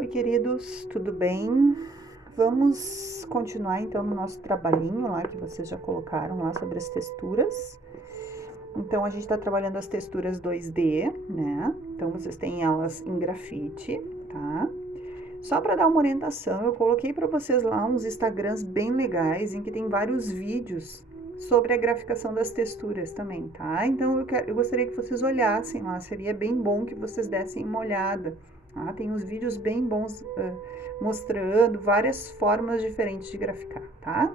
Oi, queridos, tudo bem? Vamos continuar então no nosso trabalhinho lá que vocês já colocaram lá sobre as texturas. Então, a gente está trabalhando as texturas 2D, né? Então, vocês têm elas em grafite, tá? Só para dar uma orientação, eu coloquei para vocês lá uns Instagrams bem legais em que tem vários vídeos sobre a graficação das texturas também, tá? Então, eu gostaria que vocês olhassem lá, seria bem bom que vocês dessem uma olhada. Ah, tem uns vídeos bem bons mostrando várias formas diferentes de graficar, tá?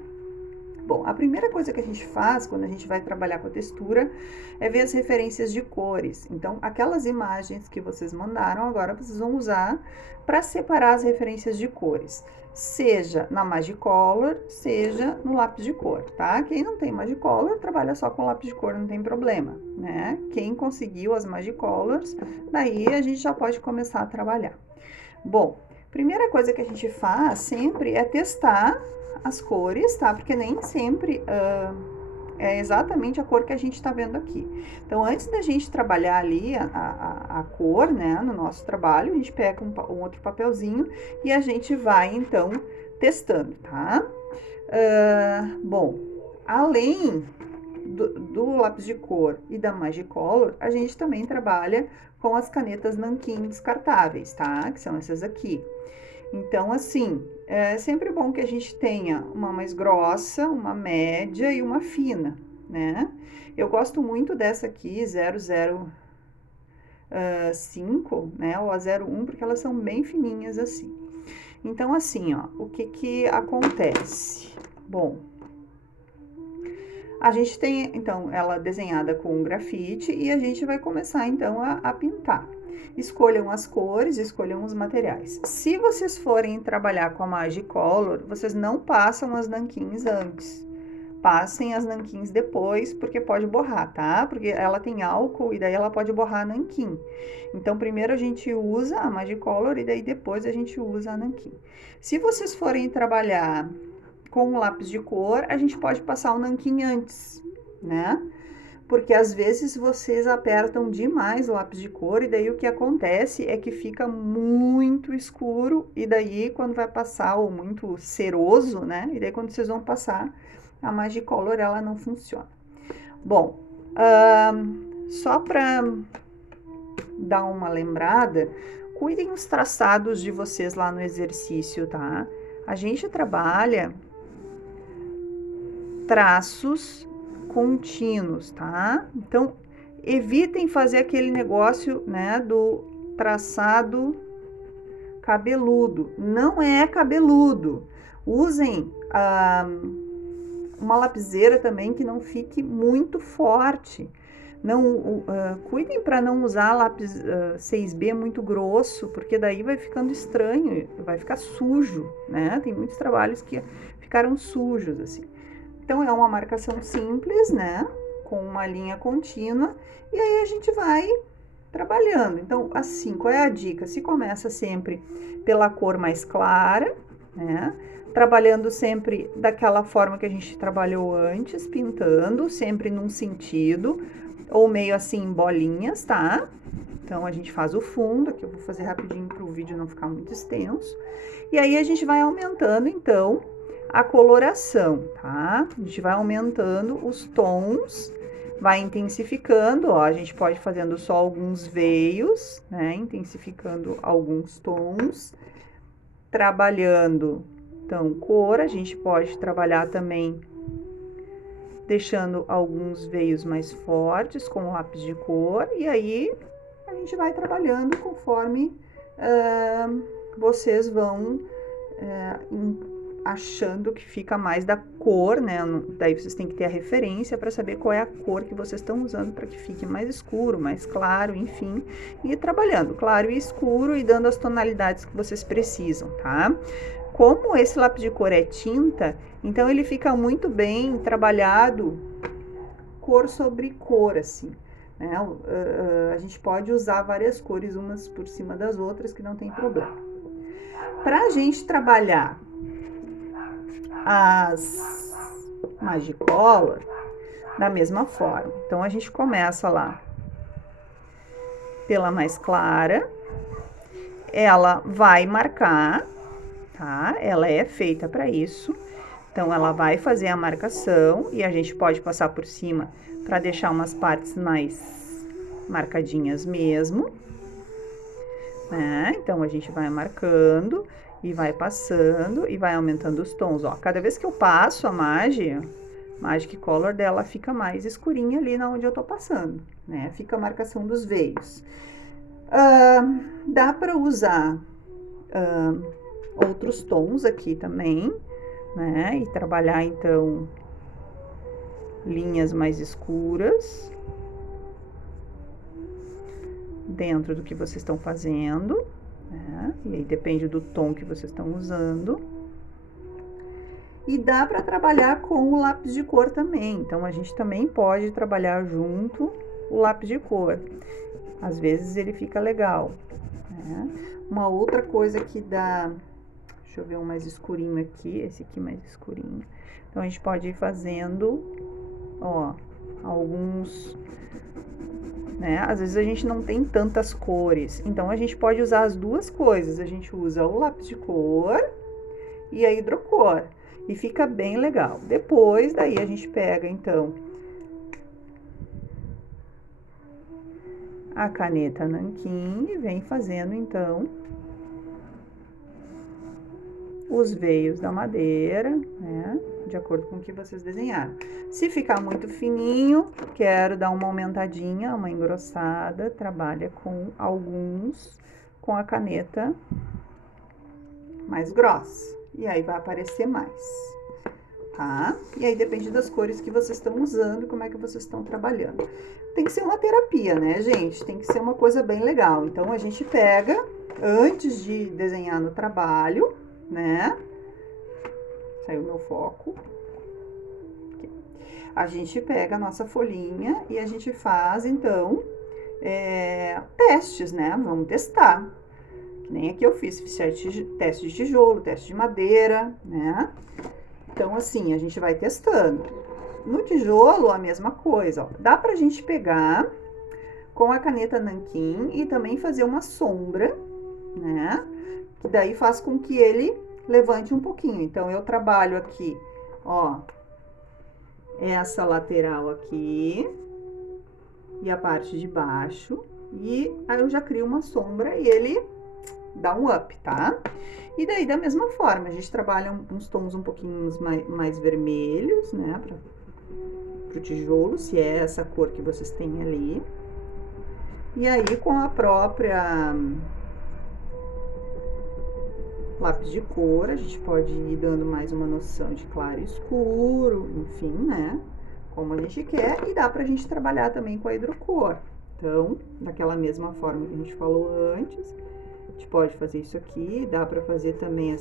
Bom, a primeira coisa que a gente faz quando a gente vai trabalhar com a textura é ver as referências de cores. Então, aquelas imagens que vocês mandaram, agora vocês vão usar para separar as referências de cores. Seja na Magicolor, seja no lápis de cor, tá? Quem não tem Magicolor, trabalha só com lápis de cor, não tem problema, né? Quem conseguiu as Magicolors, daí a gente já pode começar a trabalhar. Bom, primeira coisa que a gente faz sempre é testar as cores, tá? Porque nem sempre é exatamente a cor que a gente tá vendo aqui. Então, antes da gente trabalhar ali a cor, né, no nosso trabalho, a gente pega um outro papelzinho e a gente vai, então, testando, tá? Bom, além do lápis de cor e da Magicolor, a gente também trabalha com as canetas nanquim descartáveis, tá? Que são essas aqui. Então, assim, é sempre bom que a gente tenha uma mais grossa, uma média e uma fina, né? Eu gosto muito dessa aqui, 005, né? Ou a 01, porque elas são bem fininhas assim. Então, assim, ó, o que acontece? Bom, a gente tem, então, ela desenhada com grafite e a gente vai começar, então, a pintar. Escolham as cores, escolham os materiais. Se vocês forem trabalhar com a Magicolor, vocês não passam as nanquins antes. Passem as nanquins depois, porque pode borrar, tá? Porque ela tem álcool e daí ela pode borrar a nanquim. Então, primeiro a gente usa a Magicolor e daí depois a gente usa a nanquim. Se vocês forem trabalhar com o lápis de cor, a gente pode passar o nanquim antes, né? Porque às vezes vocês apertam demais o lápis de cor e daí o que acontece é que fica muito escuro e daí quando vai passar ou muito ceroso, né? E daí quando vocês vão passar, a Magicolor ela não funciona. Bom, só para dar uma lembrada, cuidem os traçados de vocês lá no exercício, tá? A gente trabalha traços contínuos, tá? Então, evitem fazer aquele negócio, né, do traçado cabeludo. Não é cabeludo. Usem uma lapiseira também que não fique muito forte. Não, cuidem para não usar lápis 6B muito grosso, porque daí vai ficando estranho, vai ficar sujo, né? Tem muitos trabalhos que ficaram sujos, assim. Então, é uma marcação simples, né? Com uma linha contínua. E aí, a gente vai trabalhando. Então, assim, qual é a dica? Se começa sempre pela cor mais clara, né? Trabalhando sempre daquela forma que a gente trabalhou antes, pintando, sempre num sentido, ou meio assim em bolinhas, tá? Então, a gente faz o fundo, aqui eu vou fazer rapidinho para o vídeo não ficar muito extenso. E aí, a gente vai aumentando, então, a coloração, tá? A gente vai aumentando os tons, vai intensificando, ó, a gente pode fazendo só alguns veios, né? Intensificando alguns tons, trabalhando, então, cor, a gente pode trabalhar também deixando alguns veios mais fortes com lápis de cor, e aí a gente vai trabalhando conforme vocês vão achando que fica mais da cor, né? Daí vocês têm que ter a referência para saber qual é a cor que vocês estão usando para que fique mais escuro, mais claro, enfim. E trabalhando claro e escuro e dando as tonalidades que vocês precisam, tá? Como esse lápis de cor é tinta, então ele fica muito bem trabalhado cor sobre cor, assim, né? A gente pode usar várias cores umas por cima das outras, que não tem problema. Pra gente trabalhar as Magicolor da mesma forma. Então, a gente começa lá pela mais clara. ela vai marcar, tá? Ela é feita para isso. Então, ela vai fazer a marcação e a gente pode passar por cima para deixar umas partes mais marcadinhas mesmo, né? Então, a gente vai marcando e vai passando e vai aumentando os tons, ó. Cada vez que eu passo a Magic Color dela fica mais escurinha ali na onde eu tô passando, né? Fica a marcação dos veios. Dá para usar outros tons aqui também, né? E trabalhar, então, linhas mais escuras dentro do que vocês estão fazendo, né? E aí depende do tom que vocês estão usando. E dá para trabalhar com o lápis de cor também. Então, a gente também pode trabalhar junto o lápis de cor. Às vezes ele fica legal, né? Uma outra coisa que dá... Deixa eu ver um mais escurinho aqui, esse aqui mais escurinho. Então, a gente pode ir fazendo, ó, alguns... né? Às vezes a gente não tem tantas cores, então a gente pode usar as duas coisas. A gente usa o lápis de cor e a hidrocor. E fica bem legal. Depois, daí a gente pega, então, a caneta nanquim e vem fazendo, então, os veios da madeira, né? De acordo com o que vocês desenharam. Se ficar muito fininho, quero dar uma aumentadinha, uma engrossada, trabalha com alguns com a caneta mais grossa. E aí vai aparecer mais, tá? E aí depende das cores que vocês estão usando, como é que vocês estão trabalhando. Tem que ser uma terapia, né, gente? Tem que ser uma coisa bem legal. Então, a gente pega, antes de desenhar no trabalho, né? Saiu meu foco. Aqui. A gente pega a nossa folhinha e a gente faz, então, testes, né? Vamos testar. Que nem aqui eu fiz teste de tijolo, teste de madeira, né? Então, assim, a gente vai testando. No tijolo, a mesma coisa, ó. Dá pra gente pegar com a caneta nanquim e também fazer uma sombra, né? Que daí faz com que ele levante um pouquinho. Então, eu trabalho aqui, ó, essa lateral aqui e a parte de baixo. E aí eu já crio uma sombra e ele dá um up, tá? E daí, da mesma forma, a gente trabalha uns tons um pouquinho mais vermelhos, né? Pro tijolo, se é essa cor que vocês têm ali. E aí, com a própria lápis de cor, a gente pode ir dando mais uma noção de claro e escuro, enfim, né? Como a gente quer. E dá pra gente trabalhar também com a hidrocor. Então, daquela mesma forma que a gente falou antes, a gente pode fazer isso aqui, dá pra fazer também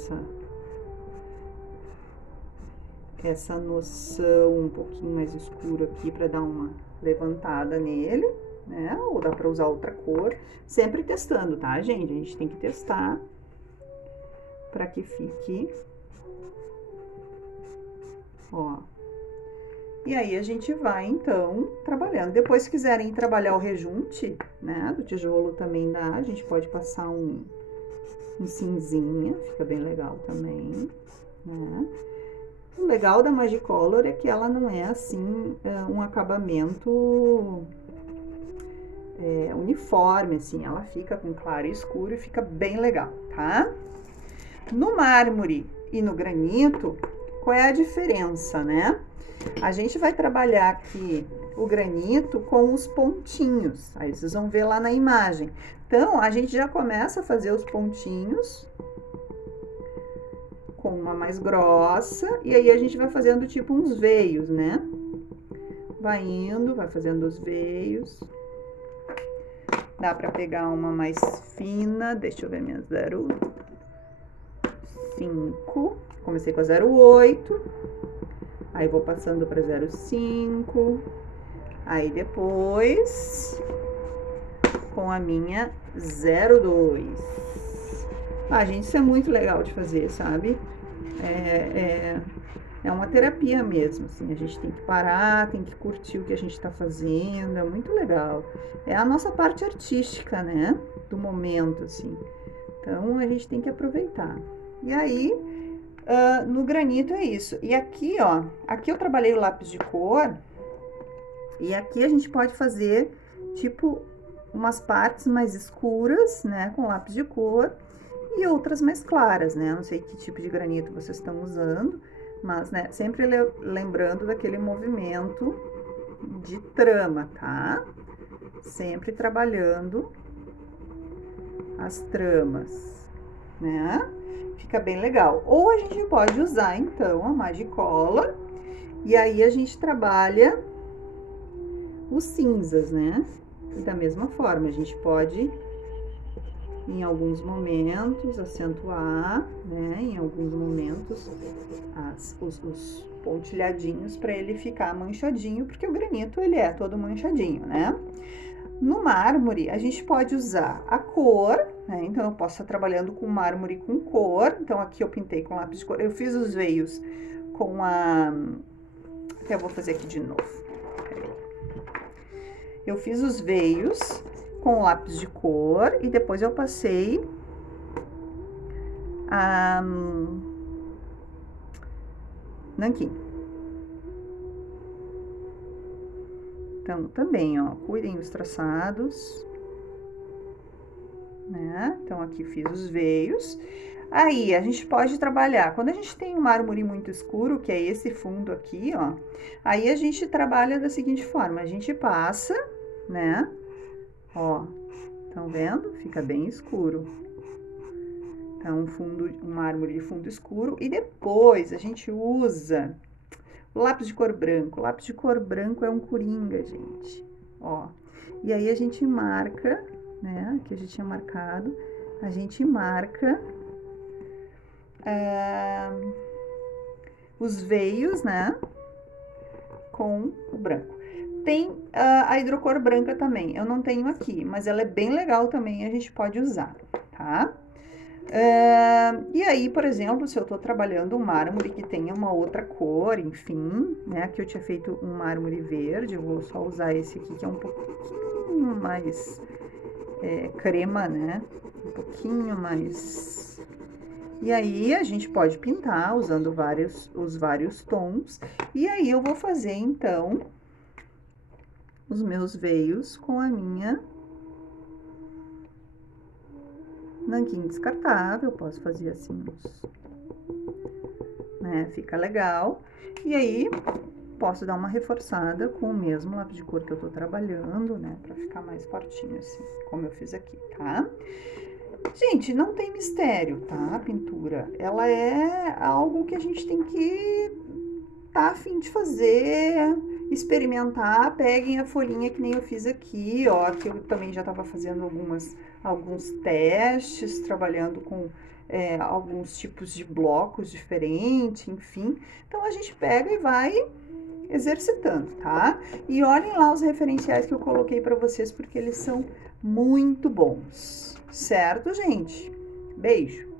essa noção um pouquinho mais escura aqui pra dar uma levantada nele, né? Ou dá pra usar outra cor, sempre testando, tá, gente? A gente tem que testar pra que fique, ó. E aí, a gente vai, então, trabalhando. Depois, se quiserem trabalhar o rejunte, né, do tijolo também dá. A gente pode passar um cinzinha, fica bem legal também, né. O legal da Magicolor é que ela não é, assim, um acabamento uniforme, assim. Ela fica com claro e escuro e fica bem legal, tá? No mármore e no granito, qual é a diferença, né? A gente vai trabalhar aqui o granito com os pontinhos. Aí vocês vão ver lá na imagem. Então, a gente já começa a fazer os pontinhos com uma mais grossa. E aí, a gente vai fazendo tipo uns veios, né? Vai indo, vai fazendo os veios. Dá pra pegar uma mais fina. Deixa eu ver minha 0,5. Comecei com a 0,8. Aí, vou passando para 0,5. Aí, depois, com a minha 0,2. Ah, gente, isso é muito legal de fazer, sabe? É uma terapia mesmo, assim. A gente tem que parar, tem que curtir o que a gente tá fazendo. É muito legal. É a nossa parte artística, né? Do momento, assim. Então, a gente tem que aproveitar. E aí, no granito é isso. E aqui, ó, aqui eu trabalhei o lápis de cor. E aqui a gente pode fazer, tipo, umas partes mais escuras, né, com lápis de cor. E outras mais claras, né? Eu não sei que tipo de granito vocês estão usando. Mas, né, sempre lembrando daquele movimento de trama, tá? Sempre trabalhando as tramas, né? Fica bem legal. Ou a gente pode usar, então, a Magicola, e aí a gente trabalha os cinzas, né? E da mesma forma, a gente pode, em alguns momentos, acentuar, né? Em alguns momentos, os pontilhadinhos para ele ficar manchadinho, porque o granito, ele é todo manchadinho, né? No mármore, a gente pode usar a cor, né? Então, eu posso estar trabalhando com mármore com cor. Então, aqui eu pintei com lápis de cor. Eu fiz os veios com a... Até eu vou fazer aqui de novo. Peraí. Eu fiz os veios com lápis de cor e depois eu passei a nanquim. Então, também, ó, cuidem dos traçados, né? Então, aqui fiz os veios. Aí, a gente pode trabalhar, quando a gente tem um mármore muito escuro, que é esse fundo aqui, ó, aí a gente trabalha da seguinte forma, a gente passa, né? Ó, estão vendo? Fica bem escuro. Então, um mármore de fundo escuro. E depois, a gente usa o lápis de cor branco. O lápis de cor branco é um coringa, gente. Ó, e aí a gente marca, né? Aqui a gente tinha marcado. A gente marca os veios, né? Com o branco. Tem a hidrocor branca também. Eu não tenho aqui, mas ela é bem legal também. A gente pode usar, tá? E aí, por exemplo, se eu tô trabalhando um mármore que tenha uma outra cor, enfim, né? Aqui eu tinha feito um mármore verde, eu vou só usar esse aqui que é um pouquinho mais crema, né? Um pouquinho mais... E aí, a gente pode pintar usando os vários tons. E aí, eu vou fazer, então, os meus veios com a minha nanquim descartável, posso fazer assim, né? Fica legal. E aí, posso dar uma reforçada com o mesmo lápis de cor que eu tô trabalhando, né? Pra ficar mais fortinho, assim, como eu fiz aqui, tá? Gente, não tem mistério, tá? A pintura, ela é algo que a gente tem que tá a fim de fazer, experimentar. Peguem a folhinha que nem eu fiz aqui, ó, que eu também já tava fazendo alguns testes, trabalhando com alguns tipos de blocos diferentes, enfim. Então, a gente pega e vai exercitando, tá? E olhem lá os referenciais que eu coloquei para vocês, porque eles são muito bons. Certo, gente? Beijo!